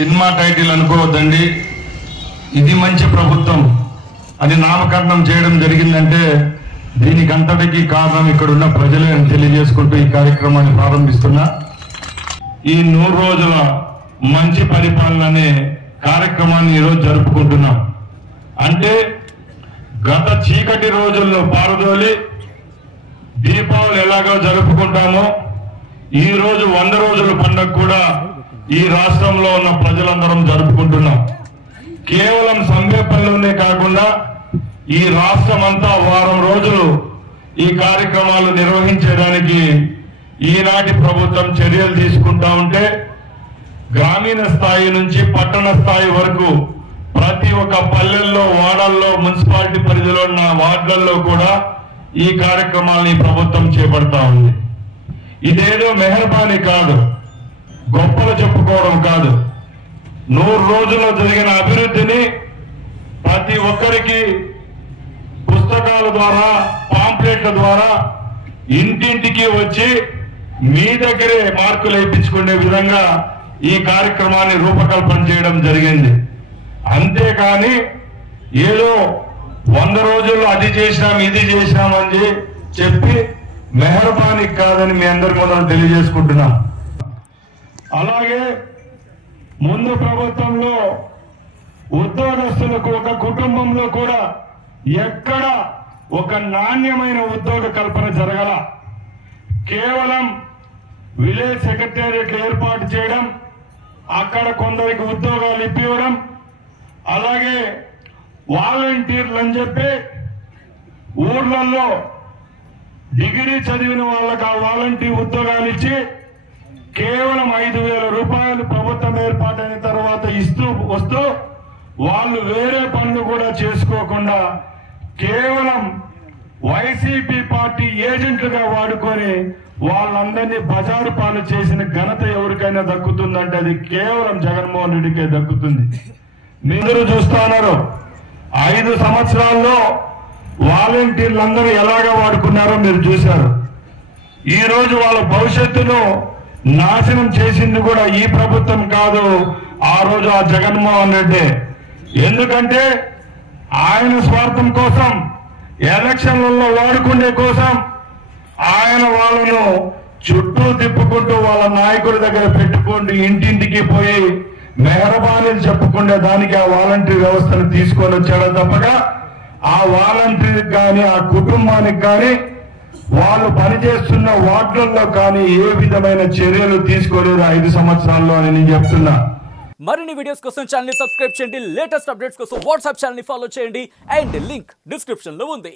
Cinema title అనుకోవద్దండి. ఇది మంచి ప్రభుత్వం అని నామకరణం చేయడం జరిగిందంటే దీనికి అంతటికీ కారణం ఇక్కడున్న ప్రజలే అని తెలియజేసుకుంటూ ఈ కార్యక్రమాన్ని ప్రారంభిస్తున్నా. ఈ 100 రోజుల మంచి పరిపాలన అనే కార్యక్రమాన్ని ఈరోజు జరుపుకుంటున్నాం. అంటే గత చీకటి రోజుల్లో పారదోలి దీపావళి ఎలాగో జరుపుకుంటామో ఈ రోజు 100 రోజుల పండుగ కూడా ఈ రాష్ట్రంలో ఉన్న ప్రజలందరం జరుపుకుంటున్నాం. కేవలం సంబేపల్లిలోనే కాకుండా ఈ రాష్ట్రం అంతా వారం రోజులు ఈ కార్యక్రమాలు నిర్వహించడానికి ఈనాటి ప్రభుత్వం చర్యలు తీసుకుంటా ఉంటే గ్రామీణ స్థాయి నుంచి పట్టణ స్థాయి వరకు ప్రతి ఒక్క పల్లెల్లో, వాడల్లో, మున్సిపాలిటీ పరిధిలో ఉన్న వార్డులలో కూడా ఈ కార్యక్రమాలను ప్రభుత్వం చేపడతా ఉంది. ఇదేదో మెహర్బానీ కాదు, గొప్పలు చెప్పుకోవడం కాదు. 100 రోజుల్లో జరిగిన అభివృద్ధిని ప్రతి ఒక్కరికి పుస్తకాల ద్వారా, పాంప్లెట్ల ద్వారా ఇంటింటికి వచ్చి మీ దగ్గరే మార్కులు వేయించుకునే విధంగా ఈ కార్యక్రమాన్ని రూపకల్పన చేయడం జరిగింది. అంతేకాని ఏదో 100 రోజుల్లో అది చేసినాం, ఇది చేసినామని చెప్పి మెహర్బానీ కాదని మీ అందరి ముందు తెలియజేసుకుంటున్నాం. అలాగే ముందు ప్రభుత్వంలో ఉద్యోగస్తులకు ఒక కుటుంబంలో కూడా ఎక్కడ ఒక నాణ్యమైన ఉద్యోగ కల్పన జరగల. కేవలం విలేజ్ సెక్రటేరియట్ ఏర్పాటు చేయడం, అక్కడ కొందరికి ఉద్యోగాలు ఇప్పివ్వడం, అలాగే వాలంటీర్లు అని చెప్పి ఊర్లలో డిగ్రీ చదివిన వాళ్ళకి ఆ వాలంటీర్ ఉద్యోగాలు ఇచ్చి కేవలం 5,000 రూపాయలు ప్రభుత్వం ఏర్పాటైన తర్వాత ఇస్తూ వస్తూ వాళ్ళు వేరే పనులు కూడా చేసుకోకుండా కేవలం వైసీపీ పార్టీ ఏజెంట్లుగా వాడుకొని వాళ్ళందరినీ బజారు పాలు చేసిన ఘనత ఎవరికైనా దక్కుతుందంటే అది కేవలం జగన్మోహన్ రెడ్డికే దక్కుతుంది. మీరందరూ చూస్తా ఉన్నారు, 5 సంవత్సరాల్లో వాలంటీర్లందరూ ఎలాగా వాడుకున్నారో మీరు చూశారు. ఈ రోజు వాళ్ళ భవిష్యత్తును నాశనం చేసింది కూడా ఈ ప్రభుత్వం కాదు, ఆ రోజు ఆ జగన్మోహన్ రెడ్డి. ఎందుకంటే ఆయన స్వార్థం కోసం, ఎలక్షన్లలో వాడుకునే కోసం ఆయన వాళ్ళను చుట్టూ తిప్పుకుంటూ వాళ్ళ నాయకుడి దగ్గర పెట్టుకుంటూ ఇంటింటికి పోయి మెహర్బానీలు చెప్పుకునే దానికి ఆ వాలంటీర్ వ్యవస్థను తీసుకొని వచ్చాడో తప్పగా ఆ వాలంటీర్కి కానీ ఆ కుటుంబానికి కానీ వాళ్ళు పనిచేస్తున్న వార్డుల్లో కానీ ఏ విధమైన చర్యలు తీసుకోలేదు 5 సంవత్సరాల్లో అని నేను చెప్తున్నా. మరిన్ని వీడియోస్ కోసం ఛానల్ ని సబ్స్క్రైబ్ చేయండి, లేటెస్ట్ అప్డేట్స్ కోసం వాట్సాప్ ఛానల్ ని ఫాలో చేయండి అండ్ లింక్ డిస్క్రిప్షన్ లో ఉంది.